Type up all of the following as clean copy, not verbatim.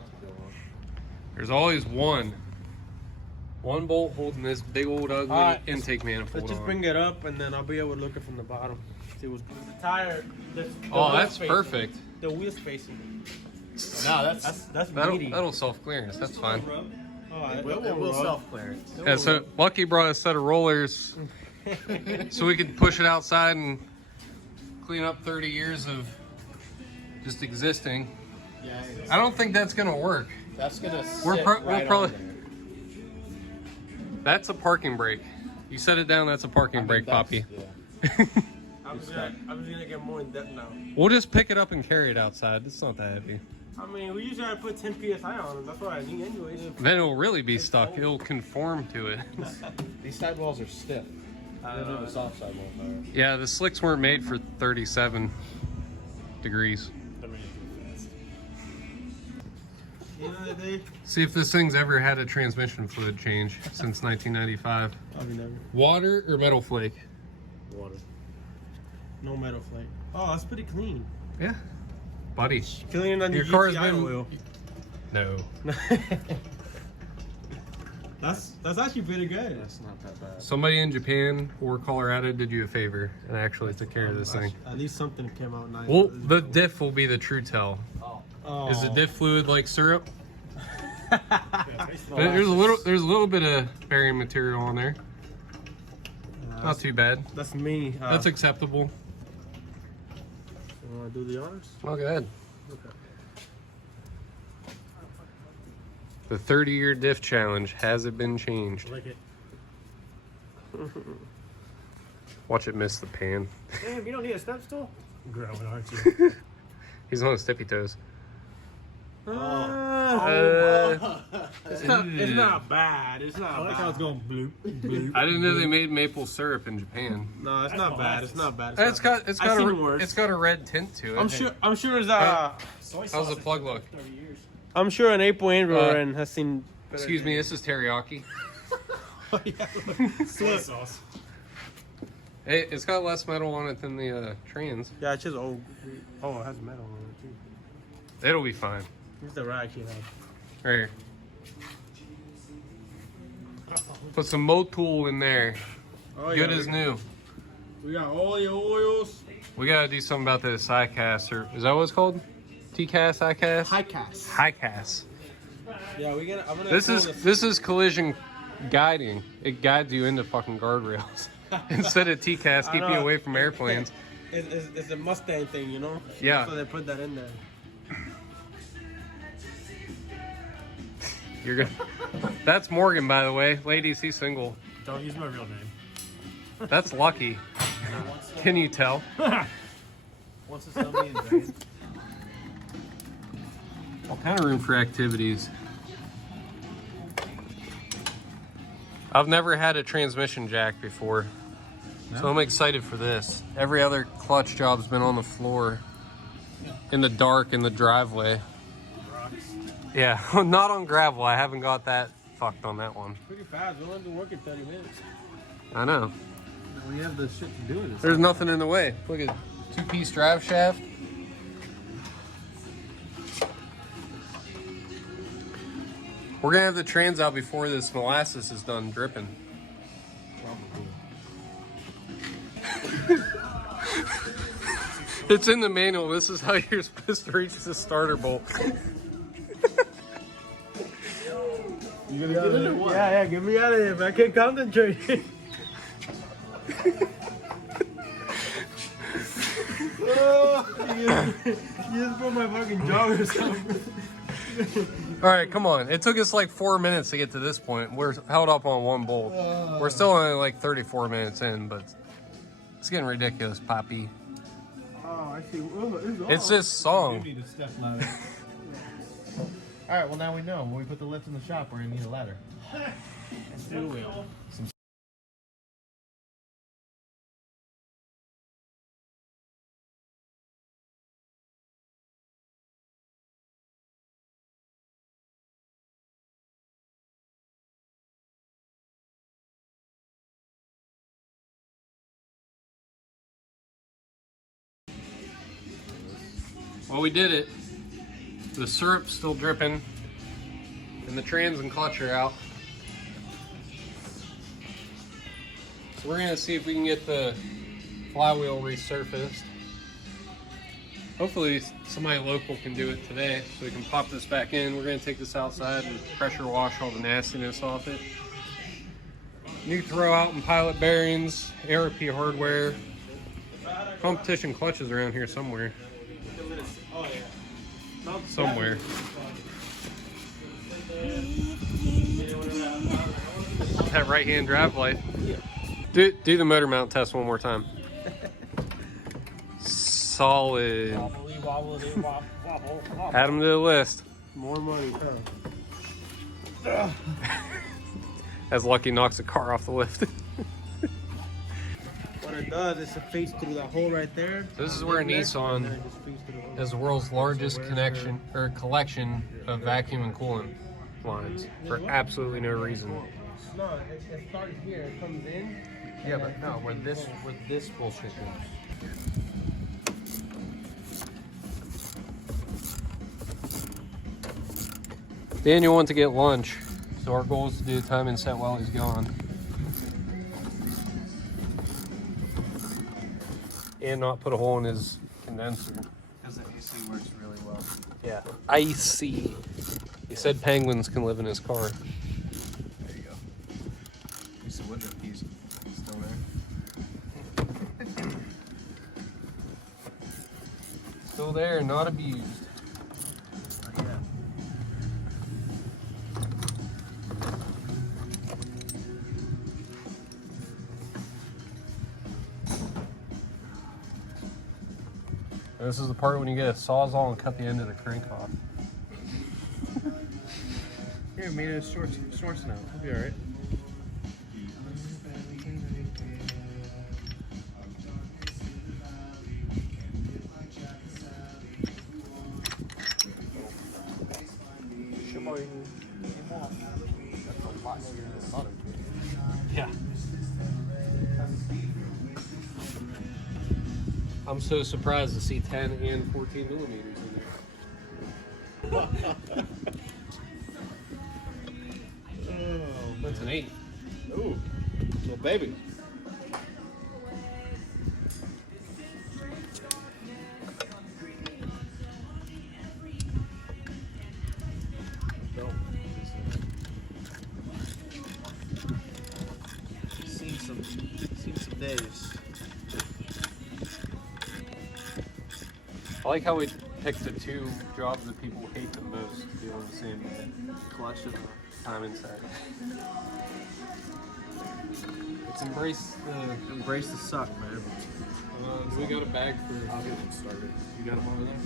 not to go on. There's always one bolt holding this big old ugly intake manifold. Let's just bring it up, and then I'll be able to look it from the bottom. See what's the tire. Oh, that's perfect. The wheel spacing. No, that's meaty. That'll self-clearance. That's fine. Oh, it will self-clearance. Yeah, so Lucky brought a set of rollers so we could push it outside and clean up 30 years of just existing. Yeah, I don't think that's gonna work. That's gonna We're right probably. on there. That's a parking brake. You set it down. That's a parking brake, Poppy. Yeah. I'm just gonna get more in depth now. We'll just pick it up and carry it outside. It's not that heavy. I mean, we usually put 10 psi on it. That's what I need anyways. Then it'll really be stuck. It'll conform to it. These sidewalls are stiff. I don't know the soft sidewalls are. Yeah, the slicks weren't made for 37 degrees. See if this thing's ever had a transmission fluid change since 1995. Probably never. Water or metal flake? Water. No metal flake. Oh, that's pretty clean. Yeah. Buddy. Cleaner than Your the car's GTI been... oil. No. That's actually pretty good. That's not that bad. Somebody in Japan or Colorado did you a favor and actually took care of this thing. At least something came out nice. Well, the diff will be the true tell. Oh. Is the diff fluid like syrup? There's a little bit of bearing material on there. Not too bad. That's me. That's acceptable. You want to do the honors? Oh, go ahead. Okay. The 30-year diff challenge, has it been changed? Like it. Watch it miss the pan. Damn, you don't need a step stool? Growing, aren't you? He's on his tippy toes. It's not bad. It's not bad. How it's going bloop, bloop. I didn't know they made maple syrup in Japan. No, it's not bad. It's not bad. It's got a red tint to it. I'm sure there's How's the plug look? I'm sure an April Android has seen. Excuse me, this is teriyaki. Soy sauce. Hey, it's got less metal on it than the Trans. Yeah, it's just old. Oh, it has metal on it too. It'll be fine. Here's the rack you have. Right here. Put some Motul in there. Oh, Good yeah, as new. We got all the oils. We gotta do something about this ICAS, or is that what it's called? TCAS, ICAS? HiCAS. Yeah, we got. This is collision guiding. It guides you into fucking guardrails instead of TCAS, keep you away from airplanes. It's a Mustang thing, you know. Yeah. So they put that in there. You're good. That's Morgan, by the way. Ladies, he's single. Don't use my real name. That's Lucky. Can you tell? Wants to sell me in drain. All kind of room for activities. I've never had a transmission jack before, so I'm excited for this. Every other clutch job's been on the floor, in the dark, in the driveway. Yeah, not on gravel. I haven't got that fucked on that one. Pretty fast. We only been working 30 minutes. I know. We have the shit to do this. There's nothing in the way. Look at 2-piece drive shaft. We're gonna have the Trans out before this molasses is done dripping. It's in the manual. This is how you're supposed to reach the starter bolt. You gonna get in or what? Yeah, get me out of here, man. I can't concentrate. You just put my fucking jaw or something. All right, come on. It took us like 4 minutes to get to this point. We're held up on one bolt. We're still only like 34 minutes in, but it's getting ridiculous, Poppy. Oh, I see. It's this song. You need a step ladder. All right, well now we know. When we put the lift in the shop, we're gonna need a ladder. Let's do it. Well, we did it. The syrup's still dripping, and the trans and clutch are out. So we're gonna see if we can get the flywheel resurfaced. Hopefully somebody local can do it today so we can pop this back in. We're gonna take this outside and pressure wash all the nastiness off it. New throw out and pilot bearings, ARP hardware, competition clutches around here somewhere. Somewhere. That right hand drive light. Do the motor mount test one more time. Solid. Add them to the list. More money, huh? As Lucky knocks the car off the lift. What it does is it feeds through that hole right there. So this is where Nissan has the world's largest collection of vacuum and coolant lines for absolutely no reason. No, it starts here. It comes in. Yeah, but no, where this bullshit goes. Daniel wants to get lunch, so our goal is to do the time and set while he's gone. And not put a hole in his condenser. Because the AC works really well. Yeah. Icy. He said penguins can live in his car. There you go. Mr. Woodruff, he's still there. Still there, not abused. This is the part when you get a sawzall and cut the end of the crank off. Here, made it short now. It'll be alright. Yeah. I'm so surprised to see 10 and 14 millimeters in there. Oh, That's an 8. ooh, little baby. Seen some days. I like how we picked the two jobs that people hate the most to do on the same day. Clutch and Time inside. Let's embrace embrace the suck, man. we got a bag for. I'll get it started. You got them over there?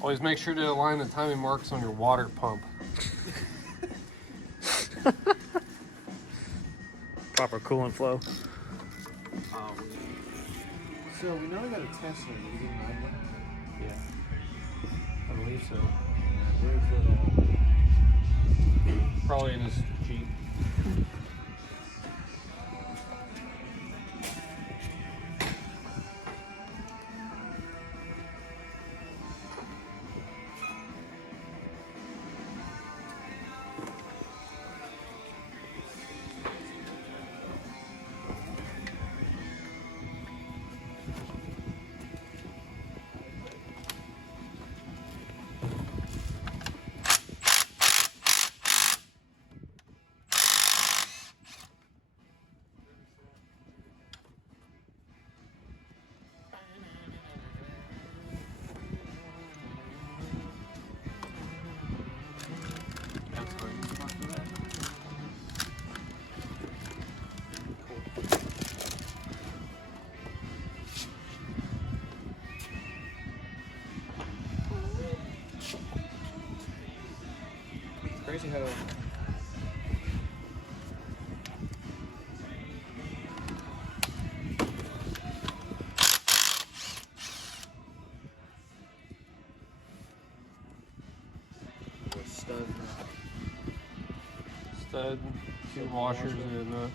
Always make sure to align the timing marks on your water pump. Proper coolant flow. So we know we got a Tesla. You didn't have one? Yeah, I believe so. Where's it all? Probably in his Jeep. Crazy how. Stud, two washers, and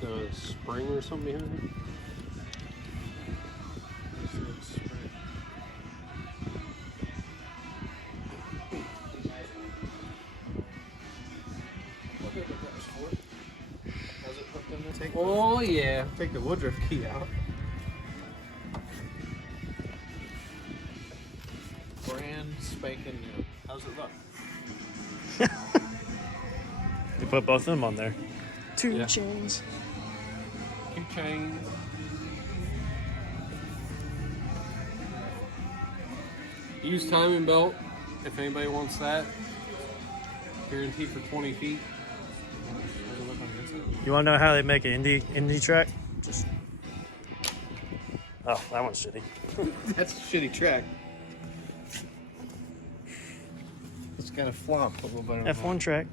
got a spring or something behind it. Oh yeah. Take the Woodruff key out. Brand spanking new. How's it look? You put both of them on there. Two Yeah. chains. Two chains. Use timing belt if anybody wants that. Guaranteed for 20 feet. You want to know how they make an indie track? Just. Oh, that one's shitty. That's a shitty track. It's kind of flopped a little better. F1 track.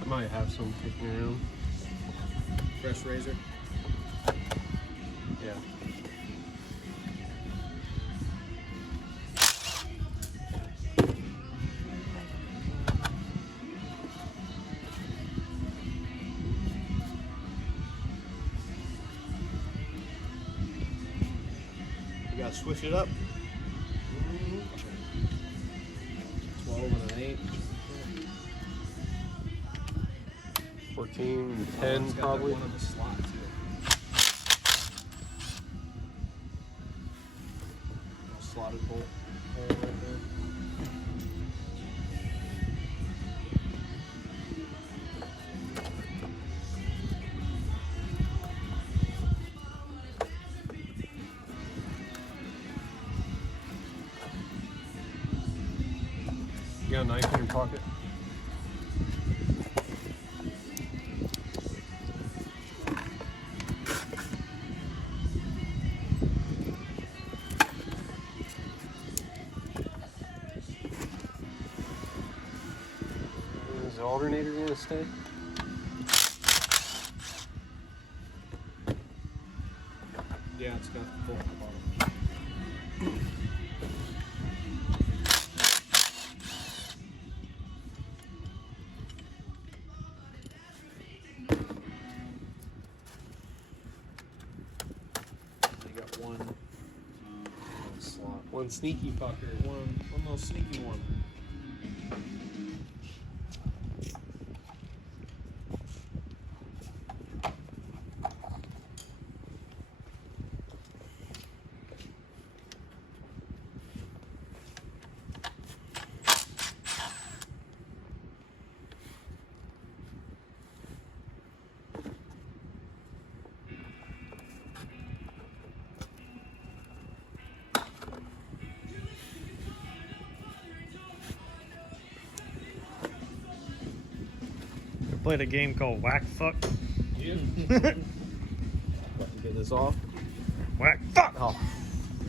I might have some kicking around. Fresh razor. Yeah. You gotta switch it up. 12 and an 8. 14, 10 probably. One in the slot too. Slotted bolt hole right there. You got a knife in your pocket? Is the alternator gonna stay? Yeah, it's got the bolt at the bottom. You got one slot. One sneaky fucker. One little sneaky one. Played a game called Whack Fuck. Yeah. Get this off. Whack Fuck! Oh,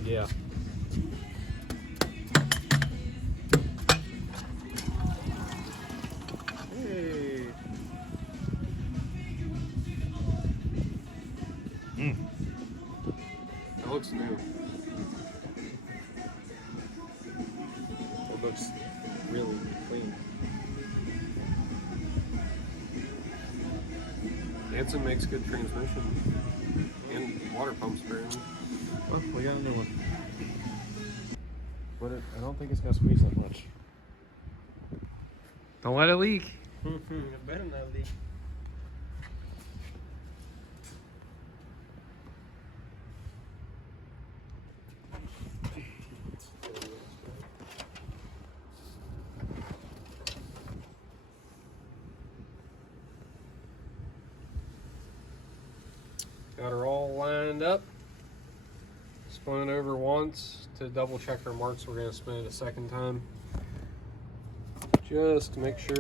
yeah. Hey. That looks new. It looks really clean. Hanson makes good transmission and water pumps apparently. Well, we got a new one. But I don't think it's gonna squeeze that much. Don't let it leak. It better not leak. Got her all lined up. Spun it over once to double check her marks. We're going to spin it a second time just to make sure.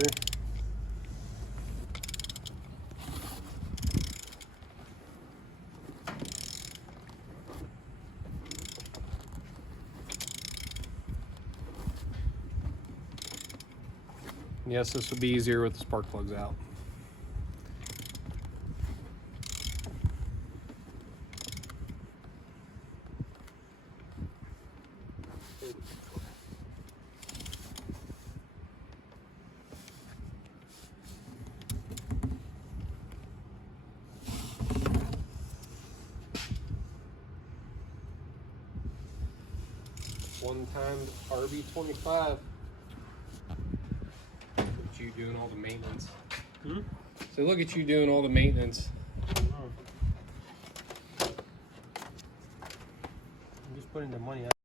Yes, this would be easier with the spark plugs out. One-timed RB25. Look at you doing all the maintenance. So look at you doing all the maintenance. I'm just putting the money out.